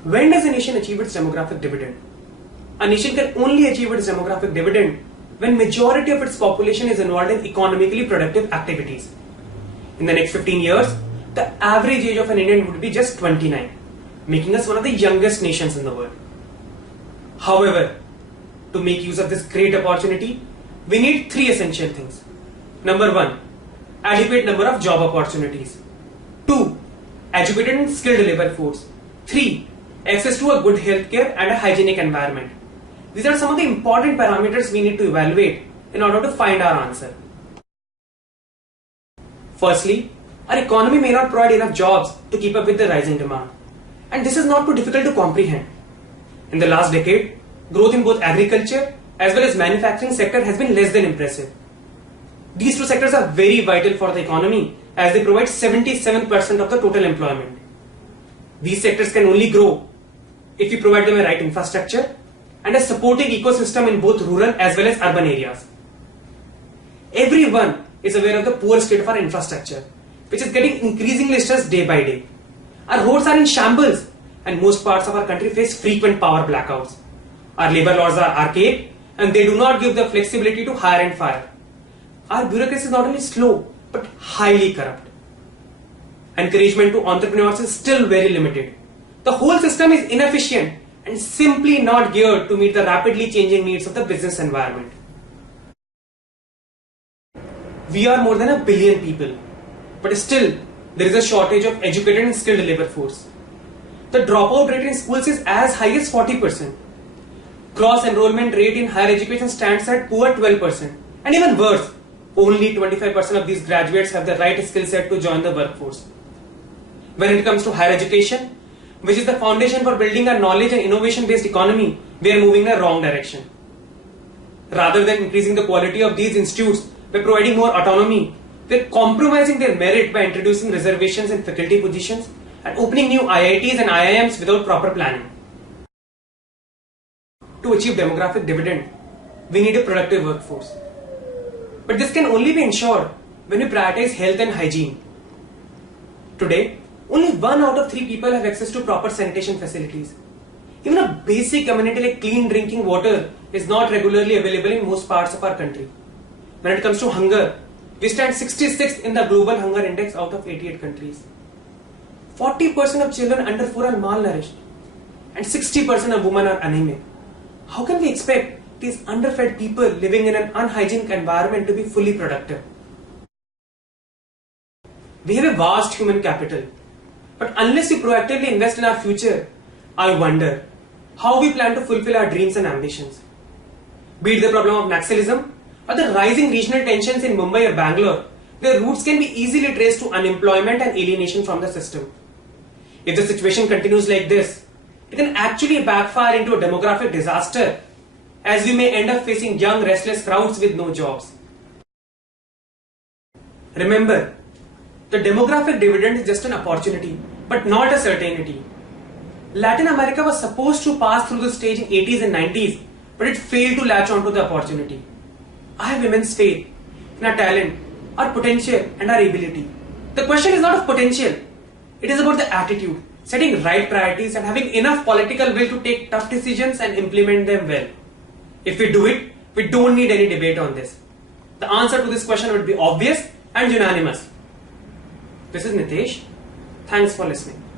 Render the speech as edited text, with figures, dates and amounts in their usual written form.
When does a nation achieve its demographic dividend? A nation can only achieve its demographic dividend when majority of its population is involved in economically productive activities. In the next 15 years, the average age of an Indian would be just 29, making us one of the youngest nations in the world. However, to make use of this great opportunity, we need three essential things. Number one, adequate number of job opportunities. 2, educated and skilled labor force. 3, access to a good healthcare and a hygienic environment. These are some of the important parameters we need to evaluate in order to find our answer. Firstly, our economy may not provide enough jobs to keep up with the rising demand. And this is not too difficult to comprehend. In the last decade, growth in both agriculture as well as manufacturing sector has been less than impressive. These two sectors are very vital for the economy as they provide 77% of the total employment. These sectors can only grow if we provide them a right infrastructure and a supporting ecosystem in both rural as well as urban areas. Everyone is aware of the poor state of our infrastructure, which is getting increasingly stressed day by day. Our roads are in shambles and most parts of our country face frequent power blackouts. Our labor laws are archaic and they do not give the flexibility to hire and fire. Our bureaucracy is not only slow but highly corrupt. Encouragement to entrepreneurs is still very limited. The whole system is inefficient and simply not geared to meet the rapidly changing needs of the business environment. We are more than 1 billion people, but still there is a shortage of educated and skilled labor force. The dropout rate in schools is as high as 40%. Gross enrollment rate in higher education stands at poor 12%. And even worse, only 25% of these graduates have the right skill set to join the workforce. When it comes to higher education, which is the foundation for building a knowledge and innovation based economy, we are moving in a wrong direction. Rather than increasing the quality of these institutes by providing more autonomy, we are compromising their merit by introducing reservations in faculty positions and opening new IITs and IIMs without proper planning. To achieve demographic dividend, we need a productive workforce. But this can only be ensured when we prioritize health and hygiene. Today, only 1 out of 3 people have access to proper sanitation facilities. Even a basic amenity like clean drinking water is not regularly available in most parts of our country. When it comes to hunger, we stand 66th in the global hunger index out of 88 countries. 40% of children under 4 are malnourished and 60% of women are anemic. How can we expect these underfed people living in an unhygienic environment to be fully productive? We have a vast human capital, but unless we proactively invest in our future, I wonder how we plan to fulfill our dreams and ambitions. Be it the problem of Naxalism or the rising regional tensions in Mumbai or Bangalore, their roots can be easily traced to unemployment and alienation from the system. If the situation continues like this, it can actually backfire into a demographic disaster, as we may end up facing young, restless crowds with no jobs. Remember, the demographic dividend is just an opportunity, but not a certainty. Latin America was supposed to pass through the stage in 80s and 90s, but it failed to latch onto the opportunity. I have immense faith in our talent, our potential and our ability. The question is not of potential, it is about the attitude, setting right priorities and having enough political will to take tough decisions and implement them well. If we do it, we don't need any debate on this. The answer to this question would be obvious and unanimous. This is Nitesh. Thanks for listening.